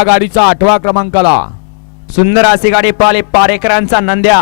या गाडीचा आठवा क्रमांकाला. सुंदर अशी गाडी पाले पारेकरांचा नंद्या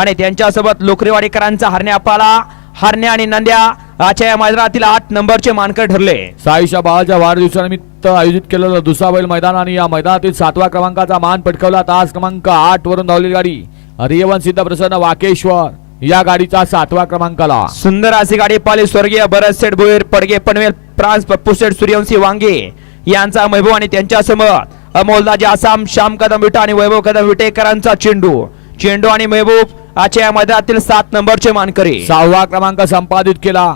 आणि त्यांच्यासोबत लोकरीवाडीकरांचा हरण्या पाला. हरण्या आणि नंद्या आजच्या या मैदानातील आठ नंबरचे मानकर ठरले. साईशा बाळाच्या वाढदिवसानिमित्त आयोजित केलेलं दुसरा बैल मैदान आणि या मैदानातील सातव्या क्रमांकाचा मान पटकावला तास क्रमांक आठ वरून धावलेली गाडी. रियवन सिद्ध प्रसन्न वाकेश्वर या गाडीचा सातव्या क्रमांकाला. सुंदर अशी गाडी पाली स्वर्गीय भरत सेठ भोईर पडगे पनवेल प्रांस पप्पू सेठ सूर्यवंशी वांगे यांचा महबूब आणि त्यांच्यासमोर अमोलदाजी आसाम श्याम कदम विटा आणि वैभव कदम विटेकरांचा चेंडू. चेंडू आणि महबूब आजच्या या मैदानातील सात नंबरचे मानकरी. सहावा क्रमांक संपादित केला.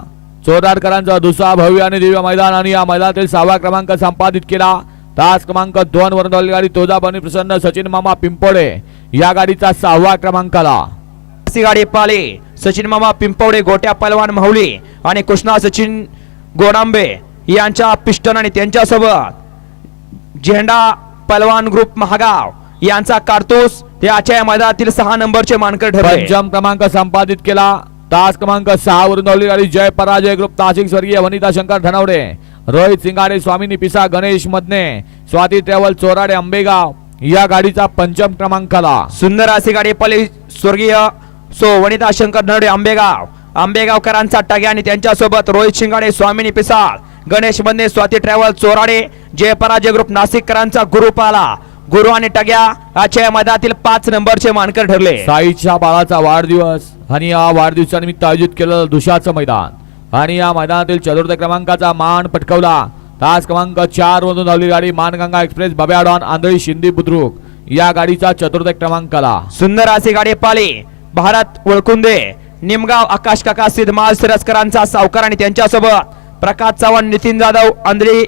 चोराडकरांचा दुसरा भव्य आणि दिव्य मैदान आणि या मैदानातील सहावा क्रमांक संपादित केला. तास क्रमांक दोन वरून गाडी तोजाबनी प्रसन्न सचिन मामा पिंपोडे या गाडीचा सहावा क्रमांकाला. अशी गाडी पाले सचिन मामा पिंपवडे गोट्या पलवान माहुली आणि कृष्णा सचिन गोडांबे यांच्या पिस्टन आणि त्यांच्यासोबत झेंडा पलवान ग्रुप महागाव यांचा कारतूस आजच्या या मैदानातील सहा नंबरचे मानकर ठरले. पंचम क्रमांक संपादित केला. तास क्रमांक सहा वरून धावलेली गाडी जय पराजय ग्रुप नाशिक स्वर्गीय वनिता शंकर धनवडे रोहित सिंगाडे स्वामिनी पिसा गणेश मदने स्वाती ट्रॅव्हल चोराडे आंबेगाव या गाडीचा पंचम क्रमांकाला. सुंदर अशी गाडी पली स्वर्गीय सो वनिता शंकर नरडे आंबेगाव. आंबेगावकरांचा टग्या आणि त्यांच्यासोबत रोहित शिंगाडे स्वामिनी पिसाळ. गणेश बंदे स्वाती ट्रॅव्हल चोराडे जय पराजय ग्रुप नाशिककरांचा गुरु पाला. गुरु आणि टग्या आजच्या मैदानातील पाच नंबरचे मानकर ठरले. साईच्या बाळाचा वाढदिवस आणि या वाढदिवसानिमित्त आयोजित केलेलं दुशाचं मैदान. आणि या मैदानातील चतुर्थ क्रमांकाचा मान पटकावला. तास क्रमांक चार मधून धावली गाडी मानगंगा एक्सप्रेस बब्याडॉन आंधळी शिंदी बुद्रुक. या गाडीचा चतुर्थ क्रमांकाला. सुंदर अशी गाडी पाली. भारत वळकुंदे निमगाव आकाश काका सिद्धमाल सिरस्करांचा सावकार आणि त्यांच्यासोबत प्रकाश चव्हाण नितीन जाधव अंधळी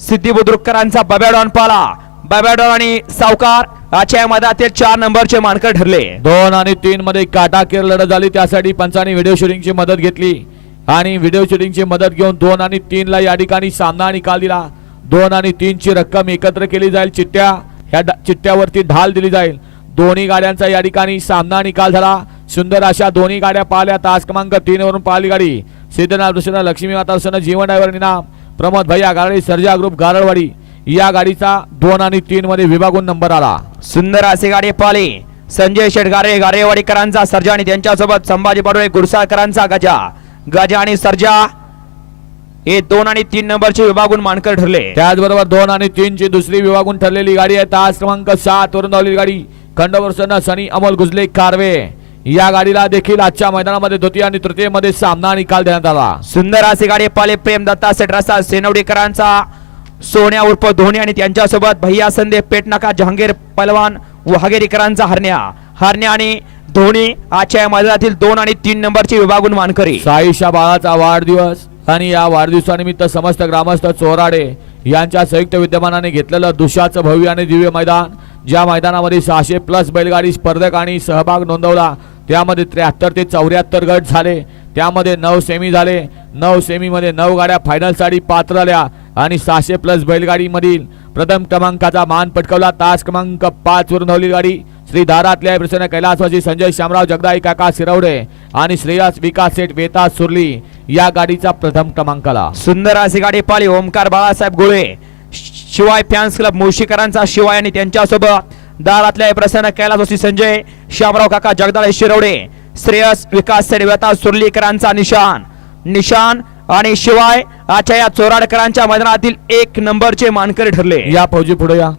सिद्धी बुद्रुककरांचा बब्याडॉन पाला. बब्याडॉन आणि सावकार आजच्या या चार नंबरचे मानकर ठरले. दोन आणि तीन मध्ये काटाकेर लढत झाली. त्यासाठी पंचांनी व्हिडिओ शूटिंगची मदत घेतली. आणि व्हिडिओ शूटिंगची मदत घेऊन दोन आणि तीन ला या ठिकाणी सामना निकाल दिला. दोन आणि तीनची रक्कम एकत्र केली जाईल. चिठ्ठ्या ह्या चिट्ट्यावरती चिठ्ठ्यावरती ढाल दिली जाईल. दोन्ही गाड्यांचा या ठिकाणी सामना निकाल झाला. सुंदर अशा दोन्ही गाड्या पाहिल्या. तास क्रमांक तीन वरून पाहिली गाडी. सिद्धनाथ प्रसन्न लक्ष्मी माता प्रसन्न जीवन ड्रायव्हर निनाम प्रमोद भैया गाडी सर्जा ग्रुप गारळवाडी. या गाडीचा दोन आणि तीन मध्ये विभागून नंबर आला. सुंदर अशी गाडी पाली संजय शेटगारे गारेवाडीकरांचा सर्जा आणि त्यांच्यासोबत संभाजी पाडोळे गुरसाळकरांचा गजा. गजा आणि सर्जा हे दोन आणि तीन नंबरचे विभागून मानकर ठरले. त्याचबरोबर दोन आणि तीन ची दुसरी विभागून ठरलेली गाडी आहे तास क्रमांक सात वरून धावलेली गाडी खंडवर्षन सनी अमोल गुजले कारवे. या गाडीला देखील आजच्या मैदानामध्ये द्वितीय आणि तृतीयमध्ये सामना निकाल देण्यात आला. सुंदर अशी गाडी पाले प्रेम दत्ता सेठ रस्ता सेनवडीकरांचा सोन्या उर्फ धोनी आणि त्यांच्यासोबत भैया संदे पेटनाका जहांगीर पलवान वहागेरीकरांचा हरण्या. हरण्या आणि धोनी आजच्या या मैदानातील दोन आणि तीन नंबरचे विभागून मानकरी. साईशा बाळाचा वाढदिवस आणि या वाढदिवसानिमित्त समस्त ग्रामस्थ चोराडे यांच्या संयुक्त विद्यमानाने घेतलेलं दुशाचं भव्य आणि दिव्य मैदान ज्या मैदानामध्ये सहाशे प्लस बैलगाडी स्पर्धक आणि सहभाग नोंदवला. त्यामध्ये त्र्याहत्तर ते चौऱ्याहत्तर गट झाले. त्यामध्ये नऊ सेमी झाले. नऊ सेमीमध्ये नऊ गाड्या फायनलसाठी पात्र आल्या आणि सहाशे प्लस बैलगाडीमधील प्रथम क्रमांकाचा मान पटकवला. तास क्रमांक पाच वरून धावली गाडी श्री दारातल्या प्रसन्न कैलासवासी संजय शामराव जगदाई काका सिरवडे आणि श्रेयस विकास सेठ वेता सुरली या गाडीचा प्रथम क्रमांकाला. सुंदर अशी गाडी पाली ओमकार बाळासाहेब गोळे शिवाय फॅन्स क्लब मुळशीकरांचा शिवाय आणि त्यांच्यासोबत दारातल्या प्रसन्न कैलासवासी संजय. श्यामराव काका जगदाळे शिरवडे श्रेयस विकास सेडवेता सुर्लीकरांचा निशान. निशान आणि शिवाय आजच्या या चोराडकरांच्या मैदानातील एक नंबरचे मानकरी ठरले. या फौजी पुढे या.